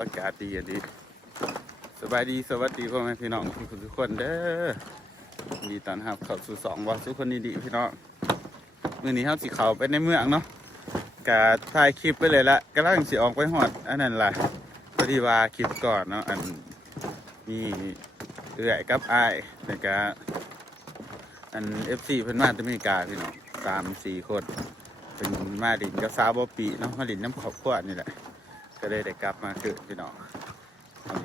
อากาศดีอ่ะดีสบายดีสวัสดีพ่อแม่พี่น้องทุกคนเด้อดีตอนรับเข้าสู่สองวันสุขคนดีพี่น้องมื้อนี้เฮาสิเข้าไปในเมืองเนาะกะถ่ายคลิปไปเลยละกำลังสิออกไปฮอดอันนั้นล่ะพอดีว่าคลิปก่อนเนาะอันมีเอื้อยกับอ้ายแล้วก็อัน FC เพิ่นมาจากอเมริกาพี่น้อง3-4 คนเป็นมาดินกับสาวบ่ปีเนาะมาดินน้ำครอบครัวนี่แหละก็เลยได้กลับมาเกิดพี่น้อง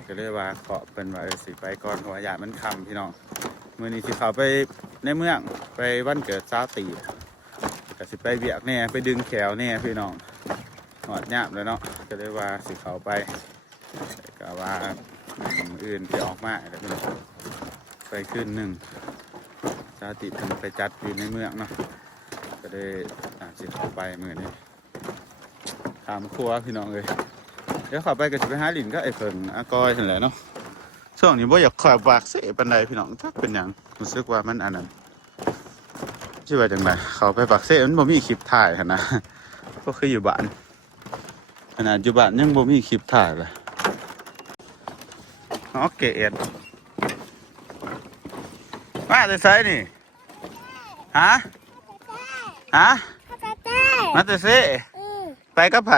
ก็เลยว่าขอเป็นว่าสิไปก่อนเพราะว่าอยากมันคำพี่น้องมื้อนี้สิเข้าไปในเมืองไปวันเกิดสาวตีก็สิไปเบียกแน่ไปดึงแขวแน่พี่น้องหอดหยาบแล้วเนาะก็เลยว่าสิเข้าไปก็ว่าอื่นที่ออกมาแล้วพี่น้องไปขึ้นหนึ่งสาวตีไปจัดอยู่ในเมืองเนาะก็เลยสิเข้าไปมื้อนี้ถามครัวพี่น้องเลยเดี๋ยวเข้าไปก็จะไปหาหลินก็ไอ้เพิ่งอากอยเห็นแหละเนาะช่วงนี้บ่อยากขอยปากเสะปันใดพี่น้องถ้าเป็นอย่างรู้สึกว่ามันอันนั้นชื่อว่าจังไรเขาไปปากเสะมันบ่มีคลิปถ่ายขนาดก็คืออยู่บ้านขนาดอยู่บ้านยังบ่มีคลิปถ่ายเลยโอเคเอ็ดมาแต่ไซนี่ฮะมาแต่เสะไปกับไผ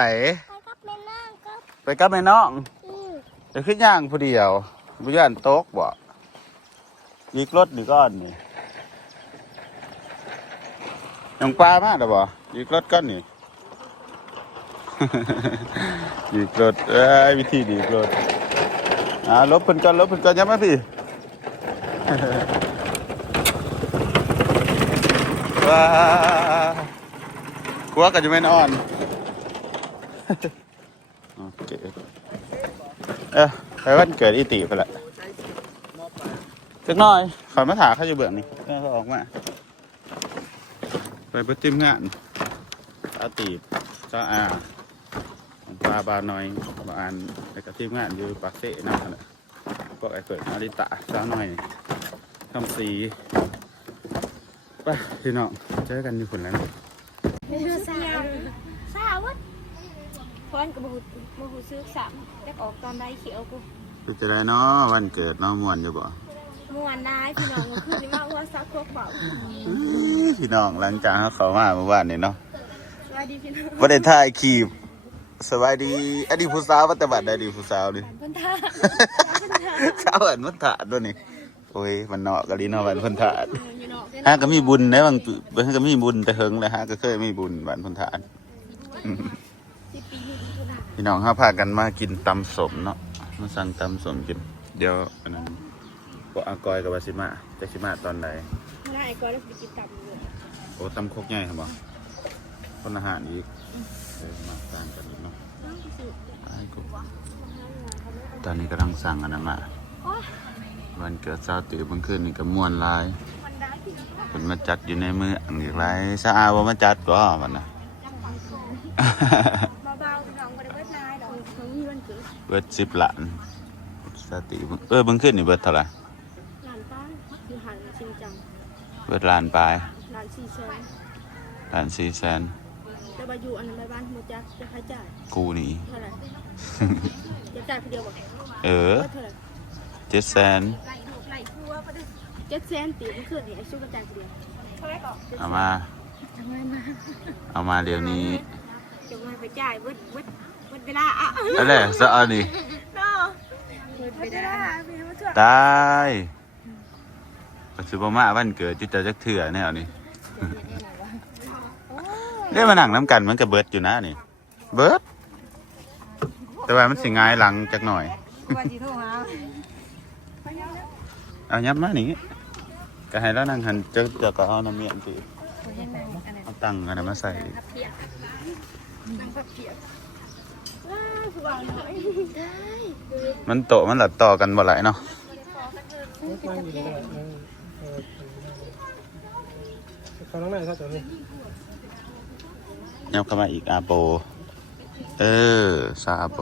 ไปกับแม่น้องจะขึ้นย่างผู้เดียวบุญย่านโต๊กบ่ดีกรถดีก้อนนี่ยังปลามากหรอบ่ดีกรถก้อนนี่ ดีกรถวิธีดีกรถลบเพิ่นก่อนยังมาพี่ ว้าขัวกันจะไม่นอน โอเคไปวันเกิดอีตีไปละจักหน่อยขอมาถาเขาอยู่เบื้องนี่เพื่อนเขาออกมาไปประจิมงานอาตีบเจ้าปลาบาหน่อยบาอันไปกระทิมงานอยู่ปากเสะนั่นแหละพวกไอ้เกิดมาริตะเจ้าหน่อยทำสีไปพี่น้องเจอกันอยู่คนแล้วสาวะพอนกับบูซื้อสามจะออกตอนใดเขียวกูคือจะได้เนาะวันเกิดเนาะม่วนอยู่บ่ม่วนได้พี่น้องคือนี่มาว่าซักพวกเปล่าพี่น้องหลังจากเขามาเมื่อวานนี่เนาะสวัสดีพี่น้องวันเดถ่ายคลิปสวัสดีอดีผู้สาววัตบัดอดีผู้สาวดิพันธะสาวอันพันธะด้วยนี่โอ้ยมันเนาะกะลีเนาะวันพันธะฮะก็มีบุญนะบางก็มีบุญแต่เฮิงเลยฮะก็เคยมีบุญวันพันธะพี่น้องเขาพากันมากินตำสมเนาะมาสั่งตำสมกินเดี๋ยวอันนั้นพวกอากอยกับวาซิมาจะซิมาตอนใดง่ายก็ได้ไปกินตำเลยโอ้ตำโคกใหญ่ครับบ่คนอาหารอีกมาสั่งกันอีกเนาะตอนนี้กำลังสั่งอันนั้นมาวันเกิดสาวตื่นเมื่อคืนนี่ก็ม่วนหลายเป็นมาจัดอยู่ในมืออันอีกไรสะอาดว่ามาจัดก็มันนะเบิด10 ล้านสติเบิ่งขึ้นนี่เบิดเท่าไหร่ล้านป้ายคือหันจริงจังเบิดล้านปลายล้าน400,000ล้าน400,000แต่บาอยู่อันนั้นบ้านหมดจะใครจ่ายกูนี่เท่าไหร่จะจ่ายคนเดียวบ่700,000ตีมันขึ้นนี่ไอ้สู้กันจ่ายคนเดียวเท่าไหร่ก่อนเอามาเดี๋ยวนี้จะมาไปจ่ายเวลาอ่ะอะไรสะอาดนี่ตายปัจจุบันมาวันเกิดจุดจักเถื่อแน่นี่ได้มาหนังน้ำกันมันก็เบิดอยู่นะนี่เบิดแต่ว่ามันสิง่ายหลังจักหน่อยเอายับมาหนิก็ให้แล้วนั่งหันจะก็เอาน้ำเมียนสิเอาตังค์อะไรมาใส่มันโตมันหลับต่อกันบ่ไหลเนาะยับเข้ามาอีกอาโปซาโป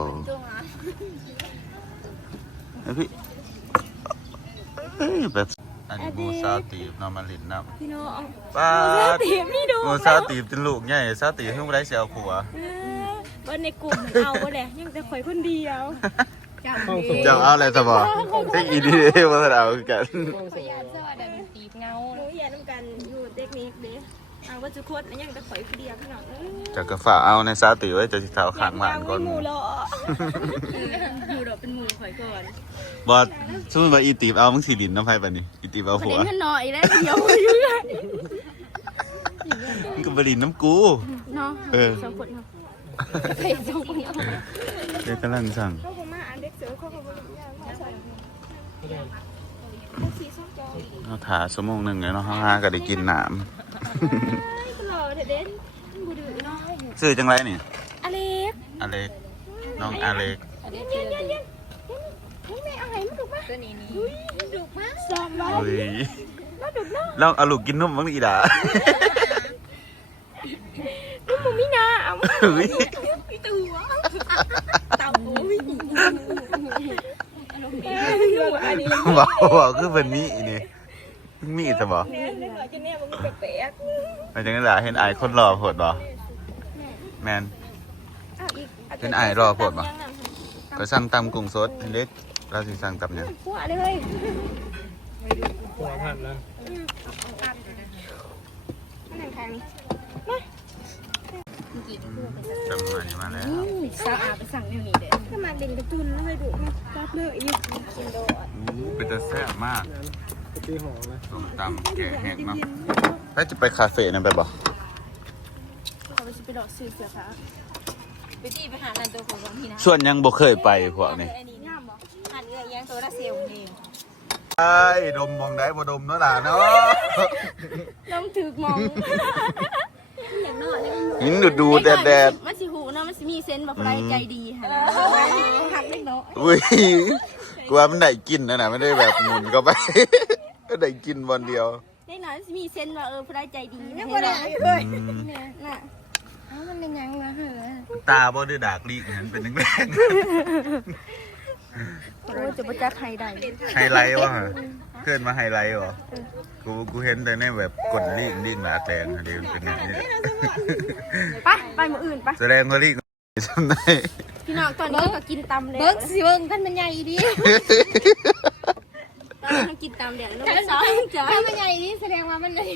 พี่แบบอันนี้โมซาตีบนอมาลินนะป้าโมซาตีบเป็นลูกใหญ่ซาตีบเพิ่งได้เสียผัว ว่าในกลุ่มเอาก็แหละยังจะคอย อยคนเดียว เจ้าเอาอะไรสบอเด็กอีดีว่าจะเอากัน พยานสวัสดีตีบเงา หนูเฮียน้ำกันอยู่เทคนิคเด้เอาว่าจุโคตรยังแต่ข่อยคนเดียวพี่น้อง จะกระฝาเอาในซาติไว้จะสิเท้าขางหวานก่อน หมูรอ อยู่ดอกเป็นหมูข่อยก่อน บอสสมมติว่าอีตีบเอามึงสีดินน้ำไผ่ปะนี่อีตีบเอา ประ หั เด็ วน ท่านน้อยแล้วเดียวอยู่เลย มึงกับบดินน้ำกู เนาะ เออ สองคนเนาะ เฮ้ยสองคนเอา เด็กกำลังสั่ง เขาคงมาอ่านเด็กเสือเขาคงมามาใส่พวกสีส้มจอ เราถาชั่วโมงหนึ่งเลยเนาะห้าก็ได้กินน้ ตลอดเด็ดบูดื้อเนาะ ำซื้อจังไรนี่ อเล็ก อเล็กน้องอเล็ก อันนี้ เย็ เจ น อ เย็นเย็นแม่เอาไหนมาดุมา ตัวนี้นี่ ดุมากซ้อมไว้ เฮ้ย มาดุเนาะ ลองเอาลูกกินนมบ้างอีด่า ลูกมึงไม่น่าเอามา เฮ้ย ตัวเต่าอุ้ยอันนี้ บอกคือเป็นมีนี่มีสบอ แน่เล็กหน่อยจะแน่มันแปลก มันจังได๋เห็นไอายคนรอโพดบ่แมน เป็นไอ้รอโพดบ่ ก็สั่งตำกุ้งสดเล็กเราสิสั่งตำหยัง หัวเลย หัวพันนะ อันไหนแพง ตำมานี่มาแล้ว สาวอาไปสั่งเดี๋ยวนี้เด้อ ถ้ามาเด่นกระตุนแล้วไม่ดุนะจับเลยอีกกินโดด เป็นตาแซ่บมาก ตีหอมนะ ส้มตำแกะแห้งเนาะแล้วจะไปคาเฟ่นั่นไปบ่ เขาไปไปดอกซื้อเสือฟ้า ไปตีไปหานันตัวของพี่นะ ส่วนยังบ่เคยไปพวกนี้ อันนี้งามบ่หันเอื้อยยังตัวละเซลนี่ ไอ้ดมมองได้บ่ดมเนาะล่ะเนาะ น้ำถือมอง หินดูดแดด มันสิหูเนาะมันสิมีเซนแบบไรใจดีค่ะหักเล็กเนาะ ๆอุ้ยกลัวมันได้กินนะไม่ได้แบบหมุนเข้าไป ก็ได้กินวันเดียว เล็กน้อยมันสิมีเซนว่าผู้ใดใจดีนะ อืม น่ะ มันเป็นยังวะเหรอ ตาบ่ได้ดากลีกเห็นเป็นแดง โอ้จะประจักษ์ไฮได้ ๆไฮไลท์วะเพื่อนมาไฮไลท์วะกูเห็นแต่ในแบบกดลีกหลากแดงเดี๋ยวเป็นอย่างนี้ ไปมืออื่นไป แสดงว่าลีกจำได้ พี่น้องตอนนี้ก็กินตำเลย เบิ้งสิเบิ้งท่านมันใหญ่ดี ตอนนี้กินตำเดี๋ยวลูกสาวจ้า ถ้ามันใหญ่ดีแสดงว่ามันเลย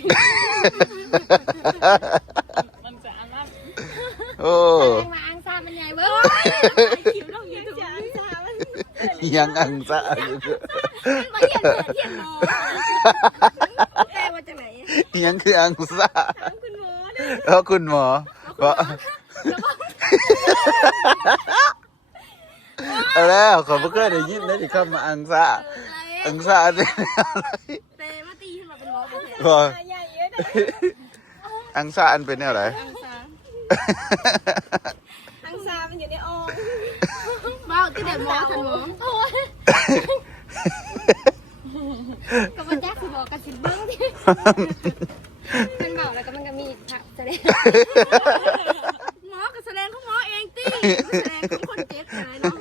โอ้ แสดงว่าอังซามันใหญ่เบิ้ง คิวน้องยืนจ้าจ้ามัน ยังอังซะอยู่ มาเทียนเทียนหมอแม่มาจากไหน ยังคืออังซะ ถามคุณหมอเนี่ย แล้วคุณหมอว่าเอาแล้วขอเพื่อนได้ยินได้ที่เข้ามาอังซะอังซะเนี่ยอะไร เตมาตีขึ้นมาเป็นหมอเป็นแผล บอก ใหญ่เยอะเลย อังซะอันเป็นอะไร อังซาอังซามันอยู่ในอ่องบ้าที่เด็ดหมอทันหมอ ก็มันแจ๊กสิบอกกันสิเบิ้งที่มันบอกแล้วก็มันก็มีผักแสดง หมอก็แสดงของหมอเองตีแสดงของคนเจ็บอะไรเนาะ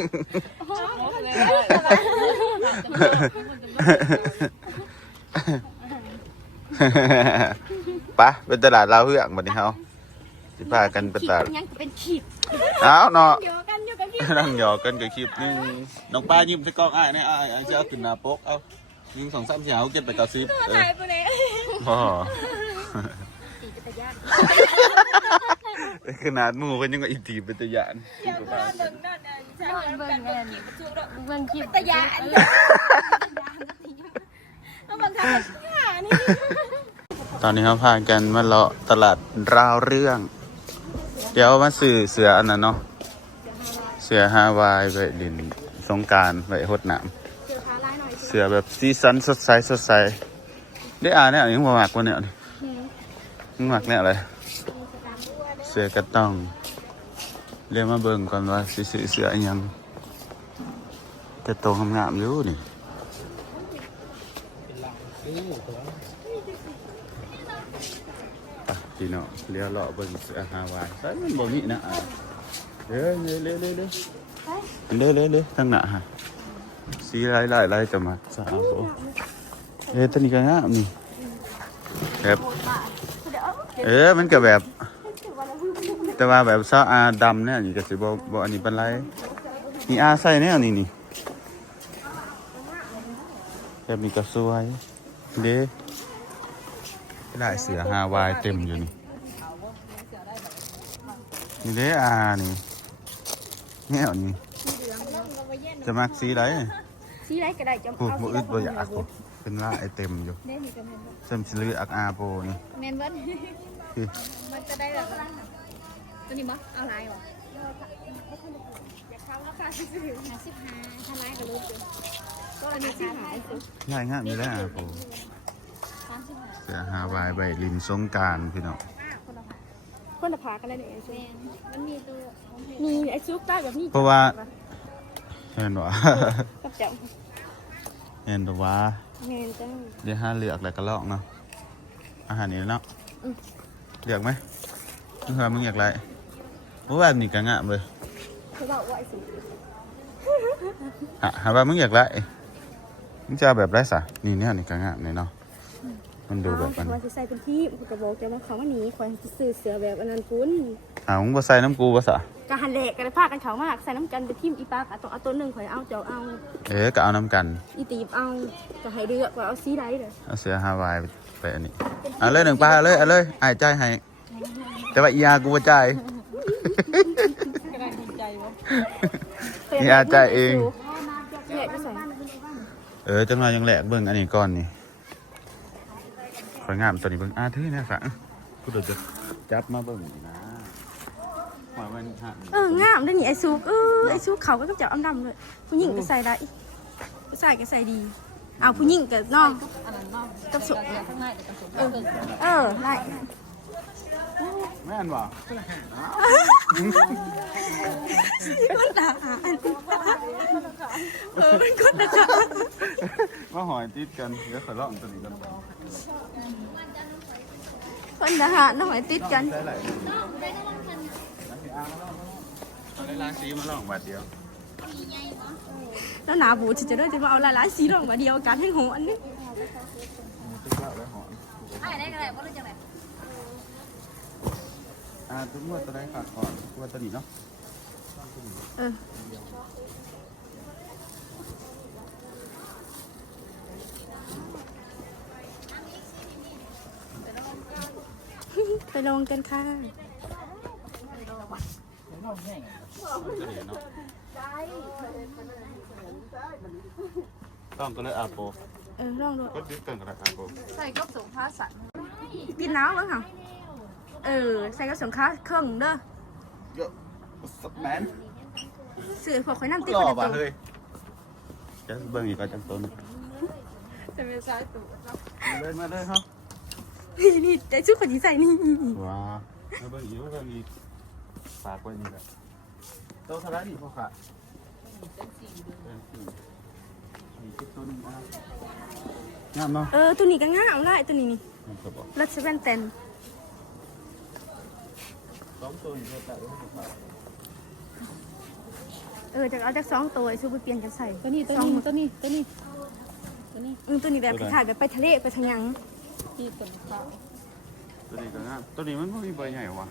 ปะเป็นตลาดลาวเฮือกบัดนี้เฮาสิพากันไปตลาด ยังเป็นขีด อ้าวเนาะ เดียวกันอยู่กับขีด นั่งหยอกกันกับคลิปนึงน้องป้ายิ้มใส่กล้องอ้ายเนี่ยอ้ายจะเอาขึ้นหน้าปกเอายิง2 3 4เอาเก็บไป90 ตัวไหนตัวไหน พ่อขนาดหมู่เพิ่นยังก็อีตีเป็นตะยาน เดี๋ยวก็เบิ่งนั่นน่ะใช่เบิ่งกันขีดประตูดอก เบิ้งคลิป ตะยาอันนี้เอาบังคับหานี่ ตอนนี้เขาพากันมาเลาะตลาดราวเรื่อง เดี๋ยวมาซื้อเสืออันนั้นเนาะเสือฮาวายไปดินสงกรารไปหดน้ำเสือแบบสีสันสดใสได้อ่านเนี่ยยังบ่มักว่าเนี่ยมึงมักเนี่ยอะไรเสือกระต้องเรียกมาเบิ่งก่อนว่าสิซื้อเสืออิหยังแต่โตงามๆอยู่นี่ ซื้อหมูตัว พี่น้องเลี้ยวเลาะเบิ่งเสือฮาวายใส่มันบ่มีนะเด้อเด้อทั้งหน้าฮะสีหลายจะมาสาวตัวนี้ก็งามนี่แบบมันก็แบบ แต่ว่าแบบซาอาดำเนี่ยนี่ก็สิบ่อันนี้ปานไร นี่อาใส่แนวนี่แบบนี้ก็สวยเด้ได้เสือฮาวายเต็มอยู่นี่นี่เด้อานี่แนวนี่จะมักสีไร สีไรก็ได้จะ พูด เอา บ่ สี อึดบ่อยากพูดเป็นลายเต็มอยู่ เด้นี่ก็แม่นบ่ เต็มสิลืออักอาโปนี่ แม่นเบิด คือ มันจะได้แบบตัวนี้บ่เอาลายบ่55ถ้าลายก็รู้อยู่ก็อันนี้สิหายสุด ง่ายง่ายมีแล้วอาโป 35 เสือฮาวายใบลินสงกรารพี่น้อง คนละพากันเลยเนี่ยไอ้ซุ แม่ ก นมันมีตัวของเพชร มีไอ้ซุกได้แบบนี้ เพราะว่าเห็นบ่ กับเจ้า เห็นบ่ว่า แม่นจ้า เดี๋ยวห้าเลือกแล้วก็ลอกเนาะอาหารนี้เนาะเลือกไหมมึงว่ามึงอยากไรแบบนี้ก็งามเลย เขาบอกว่าไอ้ซุก หาว่ามึงอยากไรมึงจะเอาแบบไรสะนี่เนี่ยนี่ก็งามเลยเนาะมันดูแบบมัน คอยสิใส่เป็นที่กระบอกจะมาเขามาหนีคอยสิซื้อเสือแบบอันนั้นคุณ มึงบ่ใส่น้ำกูบ่สะ กะหันแหลกกันเลยพากันเขามากใส่น้ำกันเป็นทีมอีปากเอาตัวหนึ่งคอยเอาเจ้าเอา ก็เอาน้ำกัน อีตีบเอาจะให้เลือกว่าเอาสีใดเลย เอาเสือฮาวายไปอันนี้เอาเลยหนึ่งปลาเอาเลยไอ้ใจายให้แต่ว่าอีอากูบ่จ่าย กระไรดีใจวะ อีอาจ่ายเอง แหลกไม่ใส่ จังหวะยังแหลกเบิ่งอันนี้ก่อนนี่ขอยงามตัวนี้เบิ่งถือเนี่ยสะกูเดี๋ยวจะจับมาเบิ่งนี่นะหอยมันหัก งามได้นี่ไอ้ซุกไอ้ซุกเขาก็เจ้าดำเลยผู้หญิงก็ใส่ได้ผู้ชายก็ใส่ดีเอาผู้หญิงกับน้องกับสุกได้ แม่นบ่ คนด่าเป็นคนด่า มาหอยติดกันเดี๋ยวขอลองตัวนี้กัน คนด่าน้องหอยติดกัน ใช่ไหมเอาได้ล้างสีมาลองบาทเดียว แล้วหนาบูดจะด้วยจะมาเอาลายสีรองมาเดียวกันให้หัวอันนี้ ตึกแล้วหอย ได้ก็ได้บ่รู้จังได๋ ตึกว่าตัวไหนขาดก่อนว่าตัวนี้เนาะ ไปลงกันค่ะ ต้องตัวเลยอาโป ลองดู ก็ติดกันกับอาโป ใส่กับสงผ้าสัน กินน้ำบ้างค่ะใส่กับสงค้าเครื่องเด้อ เยอะสับแมน สื่อพวกข่อยน้ำติด หล่ ค อน ป่ะ ละตัว เฮ้ยจะเบิ่งอีกก็จังต้น จะเป็นสายตัว เลยมาเลยครับ นี่ใจชุดคนที่ใส่นี่ ว้ามาเบิ่งอีกว่ามีฝากไว้นี่แหละโต๊ะทะเลนี่พ่อค่ะตัวนึงงามเนาะ ตัวนี้ก็ง่ามได้ตัวนี้นี่ มันก็บอก รัชแวนเตน สองตัวอยู่ในแต่ว่าครับ จะเอาจาก2 ตัวไอ้ซูไปเปลี่ยนกันใส่ ตัวนี้ตัวนี้ตัวนี้ตัวนี้แบบขายแบบไปทะเลไปทางยัง ที่ตัวขาว ตัวนี้ก็งามตัวนี้มันไม่มีใบใหญ่ว่ะ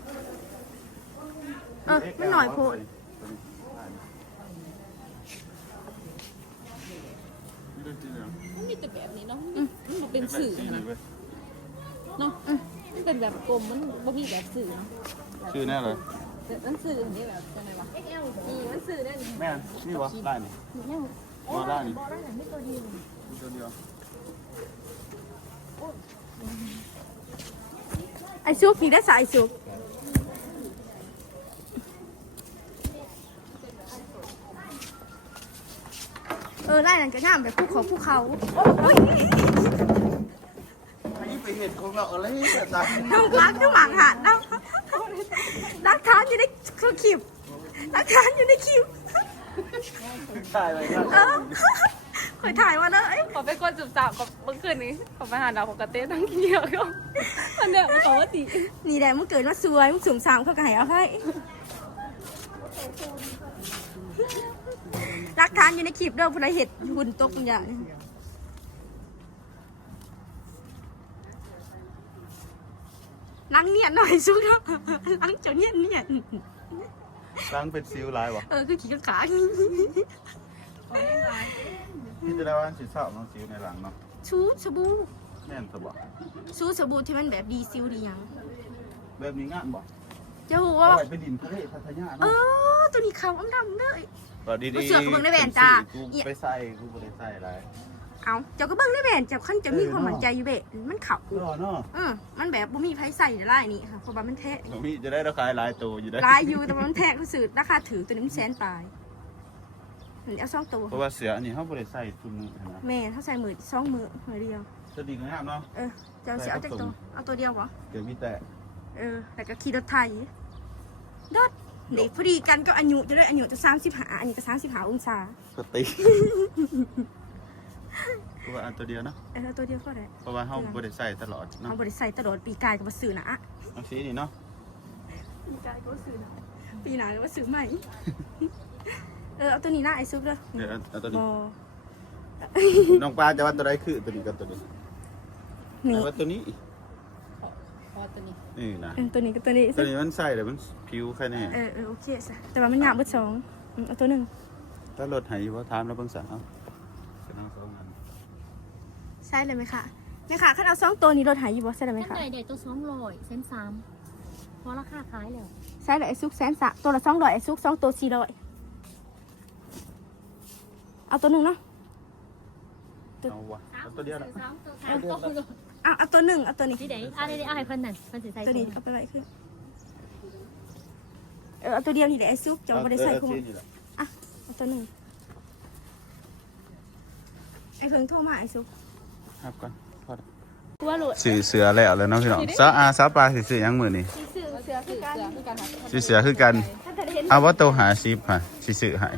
มันหน่อยโพด มันมีแต่แบบนี้เนาะมันเป็นสื่อนะเนาะมันเป็นแบบกลมมันบ่มีแบบสื่อ ชื่อแน่เลย มันสื่อนี่แบบจังได๋วะนี่มันสื่อได้นี่ แม่นี่วะได้นี่มาได้นี่ตัวเดียว ไอ้ซุกนี่ได้สายซุกไล่นั่นก็ง่ามแบบภูเขาโอ้ย นี่ไปเห็นของเราอะไรเนี่ยตา น้องรักน้องหมังหาน้องรักทานอยู่ในคลิปรักทานอยู่ในคลิป ตายเลยครับ เคยถ่ายมาเลย ขอไปกด13กับเมื่อคืนนี้ขอไปหาดาวของกระเต้ตั้งเกี่ยวก็อันเนี้ยมันก็ว่าติ นี่แหละมึงเกิดมาสวยมึงสูงสามเขาก็ให้เอาให้รักทานอยู่ในคลิปเด้อผู้ใดเห็ดหุ่นตกอย่างล้างเนียนหน่อยซุกเนาะล้างเจ้าเนียน ล้างเป็นซิวลายวะ คือขี่ขา พี่จะได้ว่าสิเศร้าน้องซิวในหลังเนาะ ชูสบู่ แน่นสบาย ชูสบู่ที่มันแบบดีซิลดีหยัง แบบนี้งานบอก จะหู เอา ว่า ไว้ไปดินทะเลพัทยา เอ เนาะ ตัวนี้ขาวดำเลย ก็ดี เสือกกับเบิ่งในแหวนจ้า กูไปใส่กูบ่ได้ใส่อะไร เอาเจ้าก็เบิ่งได้แบนเจ้าขั้นจะมีความมั่นใจอยู่เบะมันขาว รอเนาะ มันแบบบ่มีไผใส่ได้นี่ค่ะเพราะว่ามันแท้ หนูพี่จะได้ราคาหลายตัวอยู่ได้ ลายอยู่แต่ว่ามันแท้รู้สึกราคาถือตัวนี้มันแสนปลายเอา2 ตัว เพราะว่าเสืออันนี้เขาบ่ได้ใส่ทุนมือนะ แม่ถ้าใส่มือ2 มือเดียว จะดีงามเนาะ เจ้าสิเอาจักตัวเอาตัวเดียวเหรอ เดี๋ยวมีแต่ แล้วก็ขี่รถไถดอดเด็กพอดีกันก็อายุจะได้อายุจะ35อันนี้ก็35องศา สติเพราะว่าอันตัวเดียวเนาะ ตัวเดียวก็ได้ เพราะว่าเขาบ่ได้ใส่ตลอดเนาะ เอาบริใส่ตลอดปีกายก็มาซื้อนะ เอาสีนี่เนาะ ปีกายก็มาซื้อนะปีหน้าก็มาซื้อใหม่ เอาตัวนี้นะไอซุปเลย เดี๋ยวเอาตัว บ นี้ อ น้องปลาจะว่าตัวใดคือตัวนี้กับตัวนี้ นี่ แต่ว่าตัวนี้ พอตัวนี้ นี่นะ ตัวนี้กับตัวนี้ ตัวนี้มันใส่แต่มันผิวแค่นี้ โอเคสะแต่ว่ามันหยาบเบิด2เอาตัวหนึ่ง ถ้ารถไหว่าถามแล้วเบิ่งสั่งเอาจะนั่งสองอัน ใช่เลยไหมคะแม่ค่ะคันเอา2ตัวนี้รถหายอยู่บ่ใช่เลยไหม จัง คะ ไดได้ตัว200เซน3พอราคาขายแล้ว ใช่เลยไอซุป130ตัวละ200ไอซุป2ตัว400เอาตัวหนึ่งเนาะ เอาวะเอาตัวเดียวละ เอาตัวหนึ่งเอาตัวนี้ ที่ไหนเอาให้เพิ่นนั่นเพิ่นสิใส่ ตัวนี้เอาไปไว้ขึ้นเอาตัวเดียวนี่แหละไอซุปจะไม่ได้ใส่คุ้ม เอานี่แหละ เอาตัวหนึ่งไอเพิ่งโทรมาไอซุป ครับก่อนพอ กูว่าโหลด สีเสือแล้วเลยเนาะพี่น้องซาอาซาปลาสีเสือยังมือนี่ เสือคือการ สีเสือคือกัน ถ้าจะเห็น เอาว่าตัวหาซีฟค่ะสีเสือหาย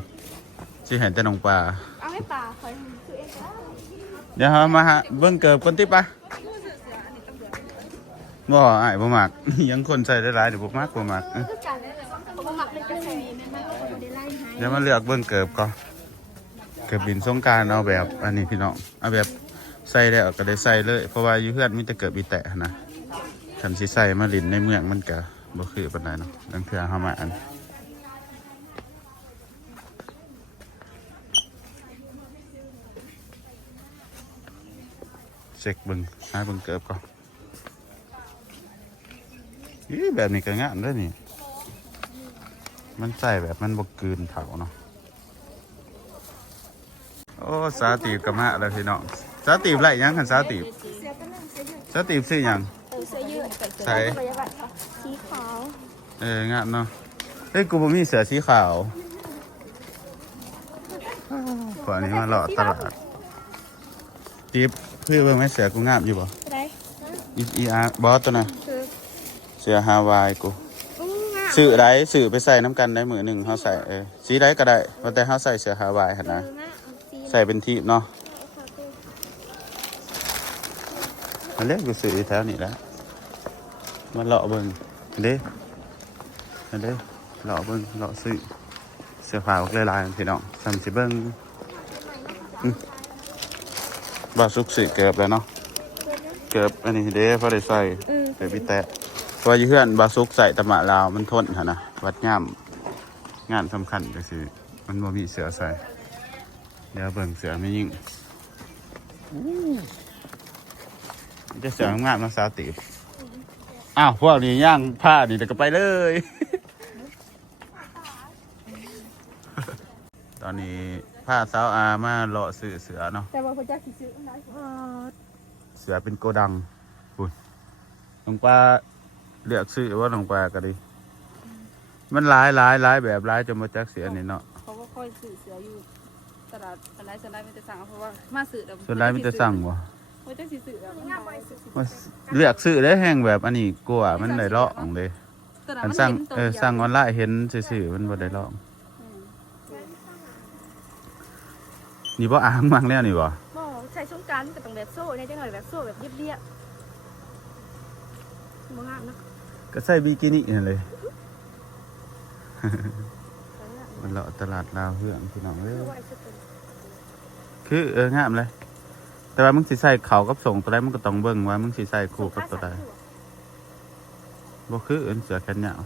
สีเห็นแต่น้องปลา เอาไม่ป่าคอยซื้อเองก็ได้ เดี๋ยวเรามาหาเบิ่งเกิบคนที่ปะบ่อ้ายบ่มัก ยังคนใส่ได้หลายเดี๋ยวบ่มักบ่มัก คือกันผมหมักเป็นกระแสมันก็ได้ไล่ให้ เดี๋ยวมาเลือกเบิ่งเกิบก่อนเกิบบินสงกรานต์เอาแบบอันนี้พี่น้องเอาแบบใส่แล้วก็ได้ใส่เลยเพราะว่าอยู่เพื่อนมีแต่เกิบอีแตะนะคันสิใส่มาลินในเมืองมันก็บ่คือปานใดเนาะดังเทื่อเฮามาอันเช็คเบิ่งหาเบิ่งเกิบก่อนแบบนี้ก็งามเด้อนี่มันใส่แบบมันบ่กลืนเถาเนาะโอ้สาตีบกับมาแล้วพี่น้องสาตีบไรยังคันสาตีบสาตีบซื้อหยัง เสื้อยืด ใส่ บรรยากาศสีขาว งามเนาะเฮ้ยกูบ่มีเสื้อสีขาวขออันนี้มาเลาะตลาดตีบเพื่อเบิ่งไหมเสื้อกูงามอยู่บ่ ได้ อีอาร์บอสตัวน่ะ คือ เสื้อฮาวายกู งาม ซื้อไรซื้อไปใส่น้ำกันได้มือหนึ่งเขาใส่สีไรก็ได้ว่าแต่เขาใส่เสื้อฮาวายหั่นนะใส่เป็นทีเนาะมันเรียกอยู่ซื้อแถวนี้แหล้วมาเลาะเบิ่งเด้อันเด้เลาะเบิ่งเลาะซื้อเสื้อผ้าหลายๆพี่น้องทำสิเบิ่งบ่สุกสิเกือบแล้วเนาะเกือบอันนี้เด้พอได้ใส่ใส่พี่แตะเพราะว่าอยู่เพื่อนบาซุกใส่ตะมะลาวมันทนหั่นนะวัดง่ามงานสำคัญก็คือมันบ่มีเสื้อใส่เดี๋ยวเบิ่งเสื้อไม่ยิ่งจะเสื้องามมาสาวตีบอ้าวพวกนี้ย่างผ้านี่เดี๋ยวก็ไปเลย ตอนนี้ผ้าสาวอามาเลาะซื้อเสือเนาะ แต่ว่าพระเจ้าสิซื้อได้ เสือเป็นโกดังปุ่นหลวงปลาเลือกซื้อว่าหลวงปลาก็ดี มันหลายแบบหลายจนมาจักเสือนี่เนาะ เขาก็ค่อยซื้อเสืออยู่ตลาดอะไรส่วนใหญ่ไม่ได้สั่งเพราะว่ามาซื้อ ส่วนหลายมีแต่สั่งบ่ โอ้ยจังสิซื้อแบบ มาเลือกซื้อได้แห้งแบบอันนี้กลัวมันได้เลาะของเลย ตลาด อัน มัน สั่ง เห็นตัวเดียว สั่งออนไลน์เห็นซื่อๆมันบ่ได้เลาะนี่บ่อ่างมังแล้วนี่บ่ บ่ใส่สงกรานต์ก็ต้องแบบโซ่ได้จังหน่อยแบบโซ่แบบเรียบๆบ่งามนะ ก็ใส่บิกินี่นั่นเลย มันเลาะตลาดลาวเฮืองพี่น้องเอ้ย คืองามเลย แต่ว่ามึงสิใส่เขากับส่งตัวใดมึงก็ต้องเบิ่งว่ามึงสิใส่คู่กับตัวใดบ่คือเอิ้นเสือแขนยาว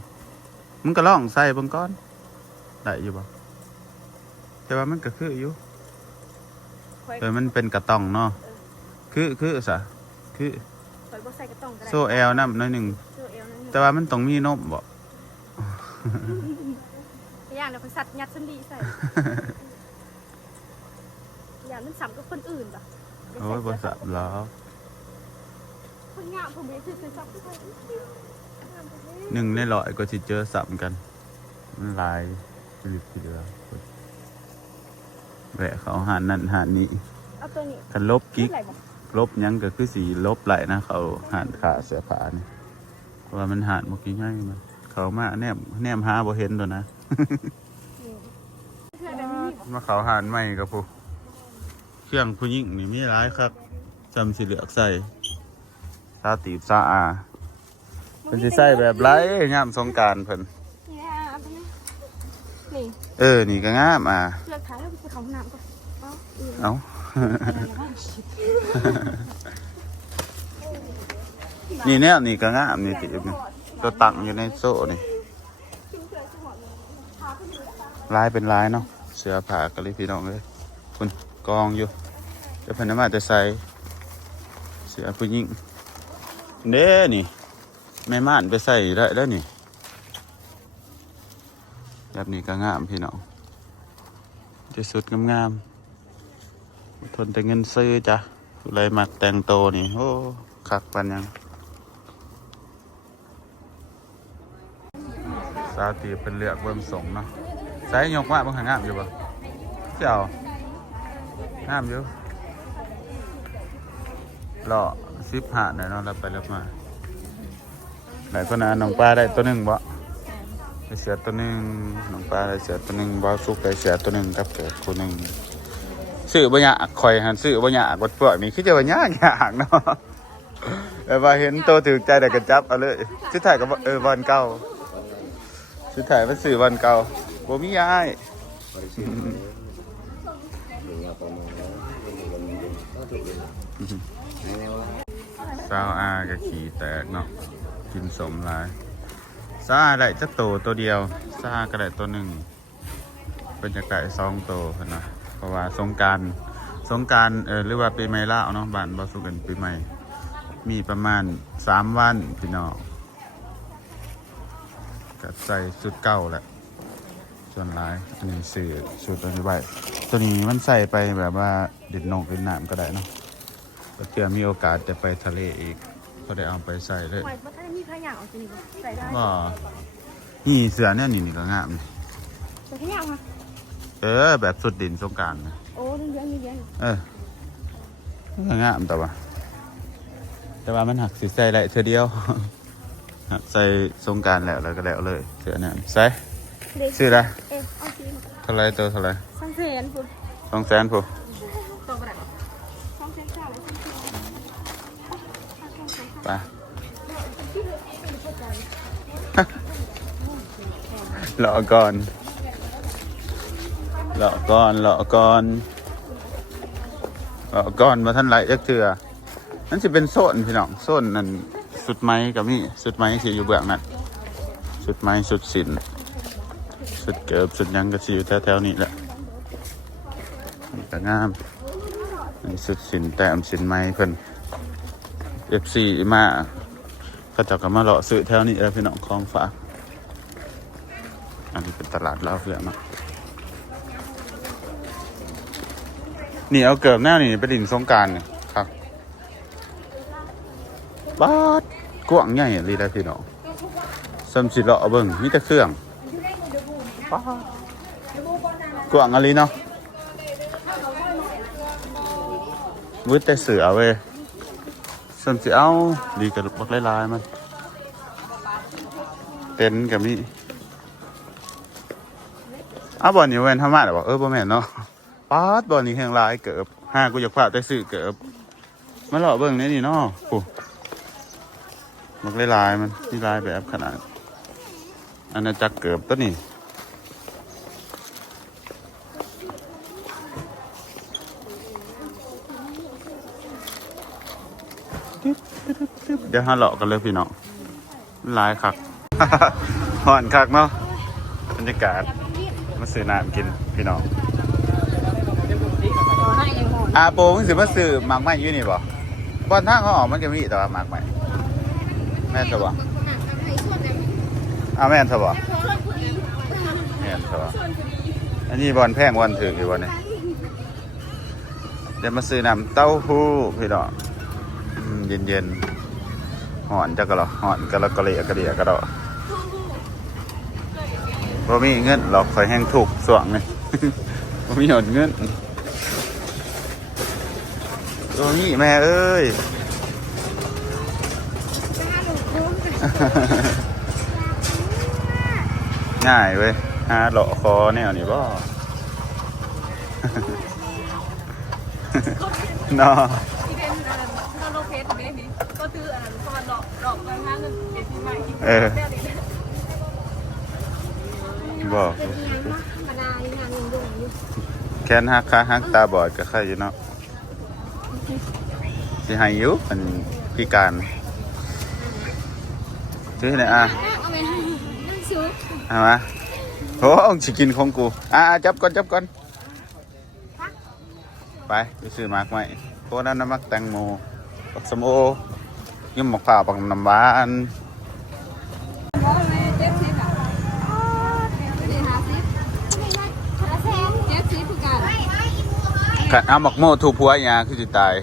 มึงก็ลองใส่เบิ่งก่อน ได้อยู่บ่แต่ว่ามันก็คืออยู่ ข่อย มันเป็นกระตองเนาะคือซะคือ ข่อยบ่ใส่กระต้องก็ได้ โซแอลน้ำหน่อยหนึ่ง โซเอลนั่นนี่ แต่ว่ามันต้องมีนมบ่ อย่างเดี๋ยวข่อยสัตว์ยัดสันดีใส่อย่างมันซ้ำกับคนอื่นป่ะ โอ้ยบ่สับหรอก คนงามผมไม่ซื้อซับทุกคน หนึ่งในร้อยก็สิเจอสับกันมันหลายผลิตทีเดียวแวะเขาหานั่นหานี่ เอาตัวนี้ คันลบกิ๊ก ไหลบ่ ลบหยังก็คือสีลบไหลนะเขาหานขาเสื้อผ้านี่เพราะว่ามันหานบ่กี่ง่ายมันเขามาแนมหาบ่เห็นตัวนะ เพื่อนแบบนี้บ่ มาเขาหานใหม่กับผู้เครื่องผู้หญิงนี่มีหลายครับจำสิเหลือกใส่ซาตีบซาอาเป็นสิใส่แบบไรงามสงกรารเพิ่น นี่นะเอาไปนะนี่ นี่ก็งามอ่ะ เลือกขายแล้วไปเขาห้องน้ำก่อนเอา เอา นี่แนวนี่ก็งามนี่ติบนี่ตัวตั้งอยู่ในโซ่นี่ลายเป็นลายเนาะเสื้อผ้าก็เลยพี่น้องเลยคุณกองอยู่เดี๋ยวเพิ่นเอามาจะใส่เสื้อผู้หญิงเด้นี่แม่ม่านไปใส่ได้แล้วนี่แบบนี้ก็งามพี่น้องที่สุดงามๆทนแต่เงินซื้อจ้ะผู้ใดมักแต่งโตวนี่โอ้คักปันยังสาวตีเป็นเลือกเบิ่มสงเนาะใส่ยกว่าเบิ่งหางามอยู่บ่เจ้างามอยู่หล่อ15หน่อยเนาะแล้วไปแล้วมาไหนก็นะน้องปลาได้ตัวหนึงบ่ได้เสือตัวหนึงน้องปลาได้เสือตัวหนึงบ่สุกได้เสือตัวหนึงกับเกิดตัวหนึงซื้อบ่ยากข่อยหันซื้อบ่ยากวัดพวกนี้คือจะว่ายากเนาะแต่ว่าเห็นโตถึกใจได้ก็จับเอาเลยสุดท้ายก็วันเก่าสุดท้ายมันซื้อวันเก่าบ่มีย้ายสาวอาก็ขี่แตกเนาะกินสมหลายสาวอาได้จักตัวเดียวสาวอาก็ได้ตัวหนึ่งเป็นจะไก่2ตัวเพิ่นนะเพราะว่าสงกรานต์หรือว่าปีใหม่ลาวเนาะบ้านบ่สุกันปีใหม่มีประมาณ3วันพี่น้องก็ใส่ชุดเก่าแหละส่วนหลายอันนี้ซื้อชุดตัวนี้ไว้ตัวนี้มันใส่ไปแบบว่าดินนงดินน้ำก็ได้เนาะเพื่อมีโอกาสจะไปทะเลอีกก็ได้เอาไปใส่เลย หอยบ่ทันมีพยางเอาตัวนี้บ่ใส่ได้ ก็นี่เสือเนี่ยนี่ก็งามนี่ ใส่พยางค่ะ แบบสุดดินสงกรานต์นะ โอ้เรื่องนี้เยอะ ก็งามแต่ว่ามันหักสิใส่ได้เธอเดียว หักใส่สงกรานต์แล้วก็แล้วเลยเสือเนี่ยใส่ซื้อละ เอาสิ เท่าไรตัวเท่าไร สังเสนพุ่น 200,000ผู้ ตัวบ่ได้บ่สังเสนเจ้าเลย ไป รอก่อนมาท่านไรจักเถื่อนั่นจะเป็นโซนพี่น้องโซนนั่นสุดไม้กับนี่สุดไม้ที่อยู่เบื้องนั้นสุดไม้สุดสินสุดเกิบสุดยังก็สิอยู่แถวๆนี้แหละนี่ก็งามนี่สุดสินแต้มสินไม้เพิ่น FC มาเขาเจ้าก็มาเลาะซื้อแถวนี้พี่น้องของฝากอันนี้เป็นตลาดลาวเฟื่องเนาะนี่เอาเกิบแนวนี่ไปดินสงกรานต์นี่ครับบาดกว้างใหญ่เลยได้พี่น้องซ้ำสิเลาะเบิ่งมีแต่เครื่องบาดกว้างอะไรเนาะวิแต่เสือเว้ยซ้ำสิเอาดีกับบักลายๆมันเต็นท์กับมีบ่อนนี้เว้นธรรมะหรอบ่บ่แม่นเนาะป๊าดบ่อนนี้แห่งหลายเกิบกูอยากพาแต่ซื้อเกิบมาเลาะเบิ่งนี่เนาะปุ๊มักลายมันมีลายแบบขนาดอาณาจักรเกิบตัวนี้เดี๋ยวหาเลาะกันเลยพี่น้องลายคัก ห่อนคักเนาะบรรยากาศมา มาซื้อน้ำกินพี่น้อง ให้เองหมด อาโปมึงสิมาซื้อหมากไม้อยู่นี่บ่บอนทางเขาออกมันก็มีแต่ว่าหมากไม้แม่นซะบ่แม่นซะบ่แม่นซะบ่อันนี้บอลแพงบอลถึกอยู่บ่เนี่ยเดี๋ยวมาซื้อน้ำเต้าหู้พี่น้องเย็นๆหอนจักกะหรอหอนกะละกะเลียกะเลียกะดอบ่มีเงินหรอกข่อยแห้งถูกสวงนี่ บ่มีหอดเงินบ่มีแม่เอ้ย ง่ายเว้ยหาเลาะคอแนวนี้บ่ เนาะ ที่เป็นโลเพสเบบี้ก็คืออันนั้นก็ดอกกันห้างเงินเก็บที่ใหม่ที่ เออ แม่เลย บ่แค้นหักขาหักตาบอดก็ใครอยู่เนาะสิให้อยู่มันพิการซื้อให้หน่อยอ่ะ เอาไปนั่งซุป เอามาโอ้สิกินของกูจับก่อนไปซื้อมากไหมโคนั้นน้ำมักแตงโมปักสมโอยิ้มหมกผ่าปักน้ำหวาน บอกเลยเจ็บซิปอ่ะไม่ได้หาซิปเจ็บซิปคือกัน ขัดเอาหมกโมถูกผัวอย่าคือจิตาย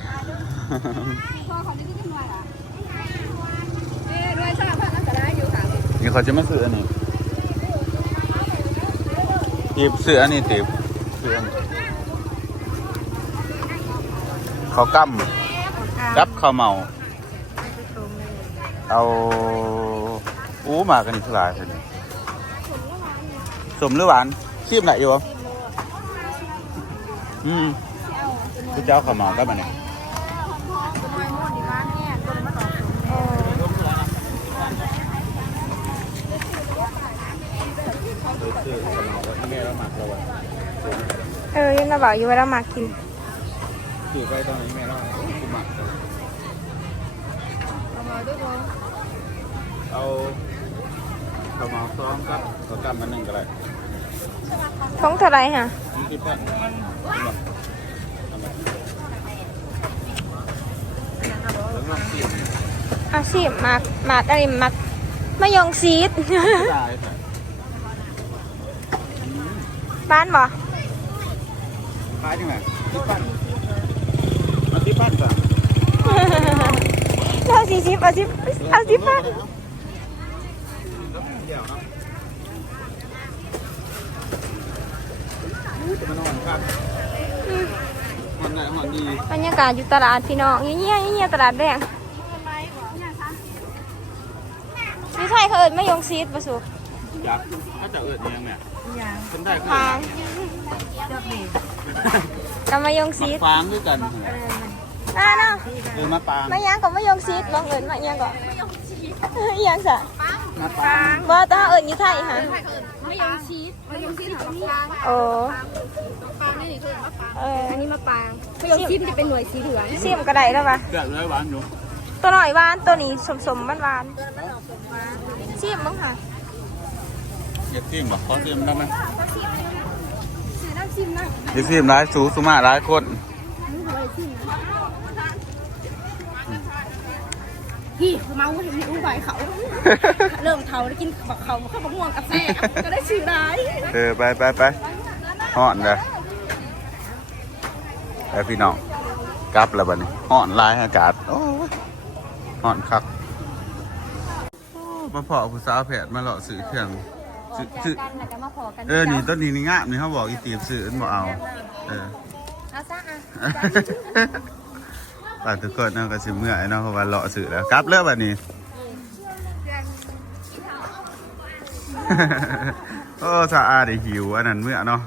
พ่อเขาจะขึ้นมาอ่ะด้วยชาติพันธุ์อันตรายอยู่ค่ะ นี่เขาจะมาซื้ออันนี้ตีบซื้ออันนี้ตีบซื้ออันนี้เขากั้มกับข้าวเมาเอามากันทุกหลายเลยสมหรือหวานชีพไหนอยู่วะกูเจ้าข้าวเมากับมันเนี่ยยังกระบอกอยู่เวลามากิน คือไปตอนนี้แม่เรากูหมักเอาข้าวเมาซ้อมกับข้าวกั้มมันหนึ่งก็ได้ ท้องเท่าไรฮะ 20 บาท อาชีพมักอะไรมักมะยองซีด บ้านบ่ ขายที่ไหนที่ปั้นมาที่ปั้นก่อน เรา40เอา10บ้าน จะมานอนครับมันไหนมันดี บรรยากาศอยู่ตลาดพี่น้องเงี้ยตลาดแดงไม่ใช่เขาเอิญมะยองซีดประสุ อยากถ้าจะเอิดยังเนี่ยฉันได้ ฟางกับมะยองซีด ฟางด้วยกัน เนาะ มาปาง มะยังกับมะยองซีดลองเอิญมะยังก่อนยังสะ มาปาง บ่ต้องเอิญยี่ไทยฮะ ไม่ยอมชีสไม่ยอมชีสของปาง โอ้ ปางนี่คือมะปาง อันนี้ มะปางไม่ยอมชีสจะเป็นหน่วยสีเหลือง ซิมก็ได้แล้วป่ะ เกลือเลยหวานอยู่ ตัวหน่อยหวานตัวนี้สมหวานๆซิมมั้งค่ะ อยากซิมบอกขอซิมได้ไหม สีน้ำชิมนะ อยากซิมร้ายสูสุมาร้ายคน พี่เมาเห็นมีอุ้งใบเขาเริ่มเทาได้กินบักเขาข้าวบักม่วงกับแซ่ก็ได้ชื่อร้าย ไปห่อนเลยไปพี่น้องกลับแล้วบัดนี้ห่อนลายอากาศโอ้ยห่อนคักมาพอผู้สาวแผดมาเลาะซื้อเครื่องซื้อนี่ต้นนี้นี่งามนี่เขาบอกอีตีบซื้ออันบอกเอาเอาซะฝากทุกคนเนาะก็สิเมื่อยเนาะเพราะว่าเลาะซื้อแล้วกลับแล้วบัดนี้ โอ้สะอาดหิวอันนั้นเมื่อเนาะ